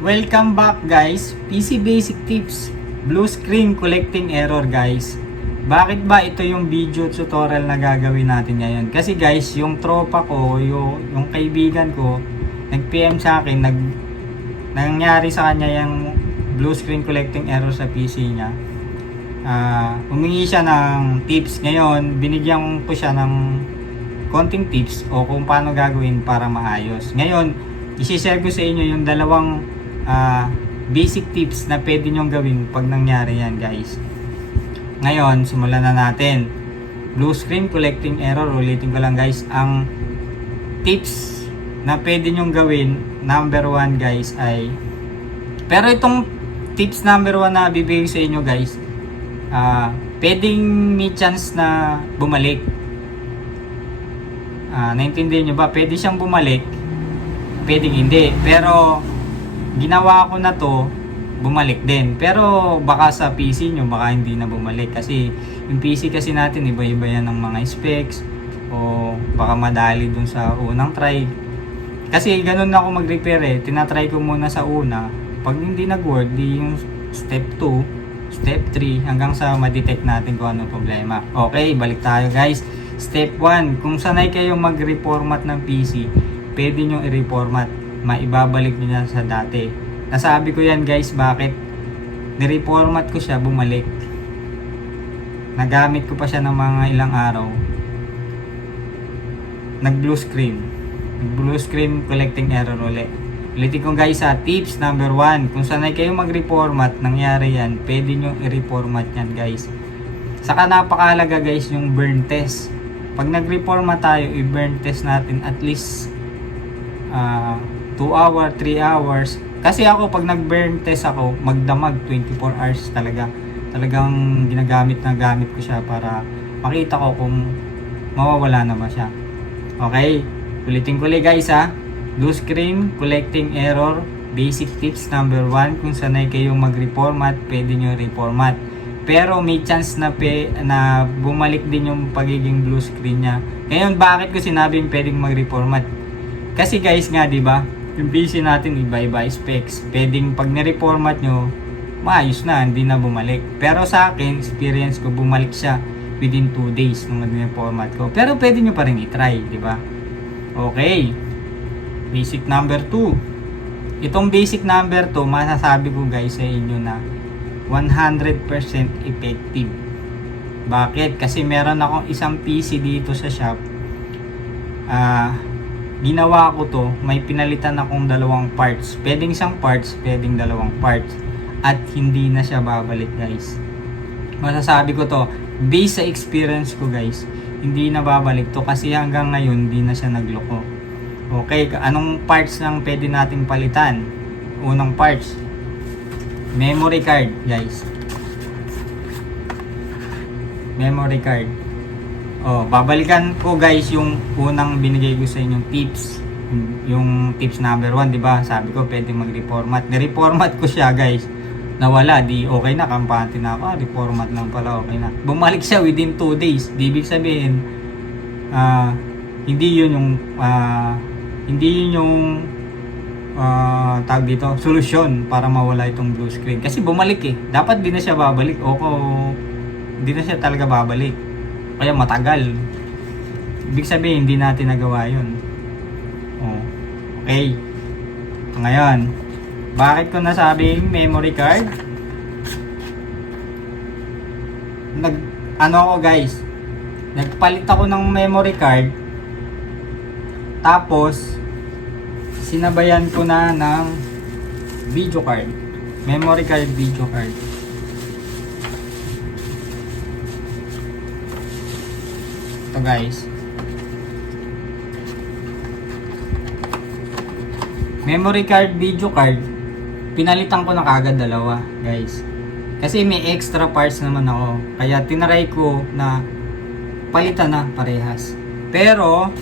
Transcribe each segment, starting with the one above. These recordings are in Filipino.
Welcome back guys, PC Basic Tips, Blue Screen Collecting Error guys. Bakit ba ito yung video tutorial na gagawin natin ngayon? Kasi guys, yung tropa ko, yung kaibigan ko, nag-PM sa akin, nangyari sa kanya yung Blue Screen Collecting Error sa PC niya. Humingi siya ng tips. Ngayon, binigyan ko siya ng konting tips o kung paano gagawin para maayos. Ngayon, isi-share ko sa inyo yung dalawang basic tips na pwede nyong gawin pag nangyari yan guys. Ngayon, simulan na natin. Blue screen collecting error, ulitin ko lang guys, ang tips na pwede nyong gawin, number 1 guys ay, pero itong tips number 1 na bibigay sa inyo guys, pwedeng may chance na bumalik. Naintindihan nyo ba? Pwede siyang bumalik, pwedeng hindi, pero ginawa ko na to, bumalik din. Pero baka sa PC nyo, baka hindi na bumalik. Kasi yung PC kasi natin, iba-iba yan ng mga specs. O baka madali dun sa unang try. Kasi ganun ako mag-repair eh. Tinatry ko muna sa una. Pag hindi nag-work, di yung step 2, step 3, hanggang sa ma-detect natin kung ano problema. Okay, balik tayo guys. Step 1, kung sanay kayo mag-reformat ng PC, pwede nyo i-reformat. Maibabalik nyo na sa dati. Nasabi ko yan guys, bakit? Nireformat ko siya, bumalik. Nagamit ko pa siya ng mga ilang araw. Nag-blue screen. Nag-blue screen collecting error ulit. Ulitin ko guys tips number 1. Kung sanay kayo mag-reformat, nangyari yan, pwede nyo i-reformat yan guys. Saka napakahalaga guys yung burn test. Pag nag-reformat tayo, i-burn test natin at least 2 hours, 3 hours. Kasi ako pag nag-burn test ako, magdamag 24 hours talaga. Talagang ginagamit ko siya para makita ko kung mawawala na ba siya. Okay, ulitin ko ulit guys Blue screen collecting error, basic tips number 1. Kung sanay kayong mag-reformat, pwede nyo reformat. Pero may chance na bumalik din yung pagiging blue screen niya. Ngayon, bakit ko sinabing pwedeng mag-reformat? Kasi guys nga, di ba? Yung PC natin iba-iba specs. Pwedeng pag ni-reformat nyo, maayos na, hindi na bumalik. Pero sa akin, experience ko, bumalik siya within 2 days nung ni-reformat ko. Pero pwede nyo pa rin i-try, di ba? Okay. Basic number 2. Itong basic number 2, masasabi ko guys sa inyo na 100% effective. Bakit? Kasi meron akong isang PC dito sa shop. Ginawa ko to, may pinalitan akong dalawang parts. Pwedeng isang parts, pwedeng dalawang parts. At hindi na siya babalik guys. Masasabi ko to, based sa experience ko guys, hindi na babalik to kasi hanggang ngayon hindi na siya nagloko. Okay, anong parts lang pwede nating palitan? Unang parts, memory card guys. Memory card. Babalikan ko guys yung unang binigay ko sa inyong tips. Yung tips number 1, di ba? Sabi ko pwede mag-reformat. Ni-reformat ko siya guys. Nawala, di okay na, kampante na ako. Reformat lang pala, okay na. Bumalik siya within 2 days. Di ibig sabihin, hindi yun yung tawag dito, solusyon para mawala itong blue screen. Kasi bumalik eh. Dapat di na siya babalik. Di na siya talaga babalik. Kaya matagal. Ibig sabihin, hindi natin nagawa yun. Okay. Ngayon, bakit ko nasabing memory card? Nagpalit ako ng memory card. Tapos, sinabayan ko na ng video card. Memory card, video card. Ito guys, memory card, video card, pinalitan ko na kagad dalawa guys, kasi may extra parts naman ako, kaya tinaray ko na palitan na parehas. Pero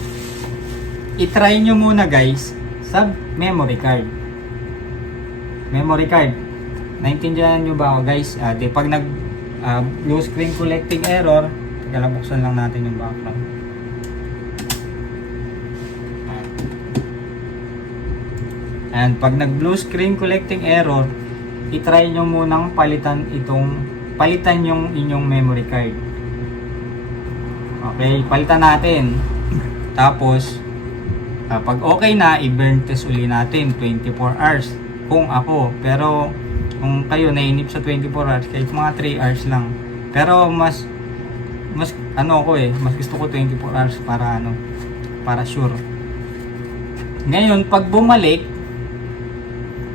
itry nyo muna guys sa memory card. Naintindihan nyo ba ako guys? Pag blue screen collecting error, buksan lang natin yung background. And pag nag blue screen collecting error, i-try nyo munang palitan yung inyong memory card. Okay, palitan natin. Tapos, pag okay na, i-burn test uli natin 24 hours. Kung ako, pero kung kayo nainip sa 24 hours, kahit mga 3 hours lang. Pero mas mas gusto ko 24 hours para sure. Ngayon, pag bumalik,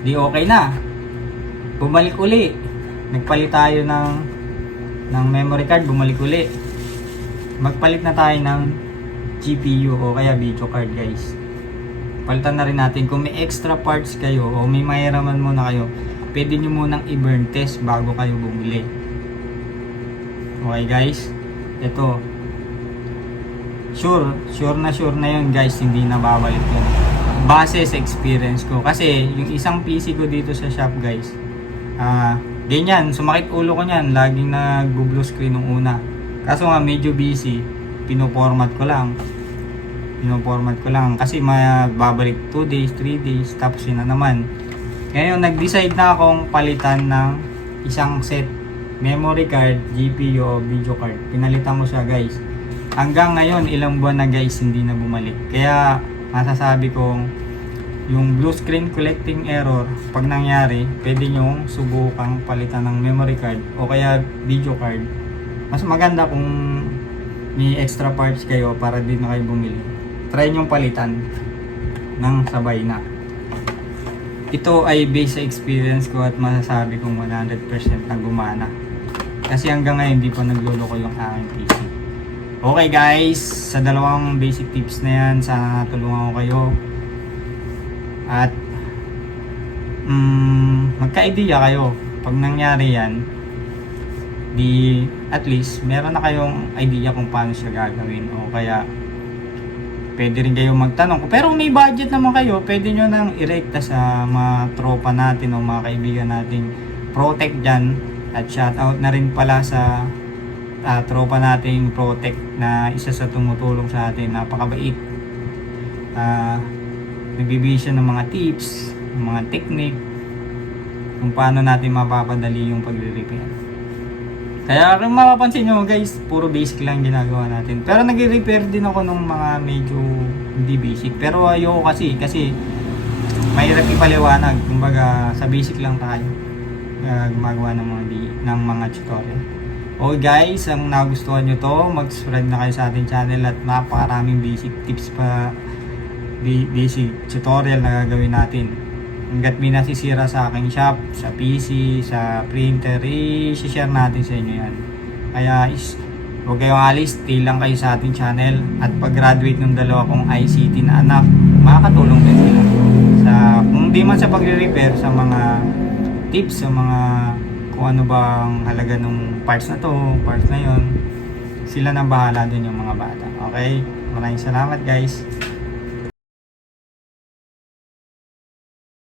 di okay na. Bumalik uli. Nagpalit tayo ng memory card, bumalik uli. Magpalit na tayo ng GPU o kaya video card, guys. Palitan na rin natin. Kung may extra parts kayo o may mahiraman muna kayo, pwede nyo munang i-burn test bago kayo bumili. Okay, guys. Ito. Sure na yun, guys. Hindi na babalik yun. Base sa experience ko. Kasi yung isang PC ko dito sa shop, guys, ganyan, sumakit ulo ko niyan. Laging nag-blue screen nung una. Kaso nga medyo busy, pinoformat ko lang kasi babalik 2 days, 3 days, tapos yun na naman. Ngayon, nag-decide na akong palitan ng isang set memory card, GPU o video card. Pinalitan ko siya, guys. Hanggang ngayon, ilang buwan na, guys, hindi na bumalik. Kaya masasabi kong yung blue screen collecting error, pag nangyari, pwede nyong subukang palitan ng memory card o kaya video card. Mas maganda kung may extra parts kayo para di na kayo bumili. Try nyong palitan ng sabay na. Ito ay based sa experience ko at masasabi kong 100% na gumana. Kasi hanggang ngayon hindi pa nagluloko yung aking PC. Okay, guys, sa dalawang basic tips na yan, sana natulungan ko kayo. At magka-idea kayo. Pag nangyari yan, at least meron na kayong idea kung paano siya gagawin, o kaya pwede rin kayong magtanong. Pero kung may budget naman kayo, pwede nyo nang irekta sa mga tropa natin o mga kaibigan natin Protect dyan. At shoutout na rin pala sa tropa nating Protect na isa sa tumutulong sa atin. Napakabait. Nagbibigay siya ng mga tips, ng mga technique kung paano natin mapapadali yung pagre-repair. Kaya kung mapapansin nyo, guys, puro basic lang ginagawa natin. Pero nag-repair din ako ng mga medyo hindi basic. Pero ayoko kasi mahirap ipaliwanag. Kumbaga sa basic lang tayo gumagawa ng mga tutorial. Okay, guys, ang nagustuhan nyo to, mag-subscribe na kayo sa ating channel at napakaraming basic tips pa, basic tutorial na gagawin natin. Hanggat may nasisira sa aking shop, sa PC, sa printer, i-share natin sa inyo yan. Kaya huwag kayong alis, stay lang kayo sa ating channel. At pag-graduate ng dalawa kong ICT na anak, makakatulong din sila. Kung di man sa pagre-repair, sa mga tips, sa mga kung ano bang halaga ng parts na to, parts na yon, sila na bahala din yung mga bata. Okay? Maraming salamat, guys.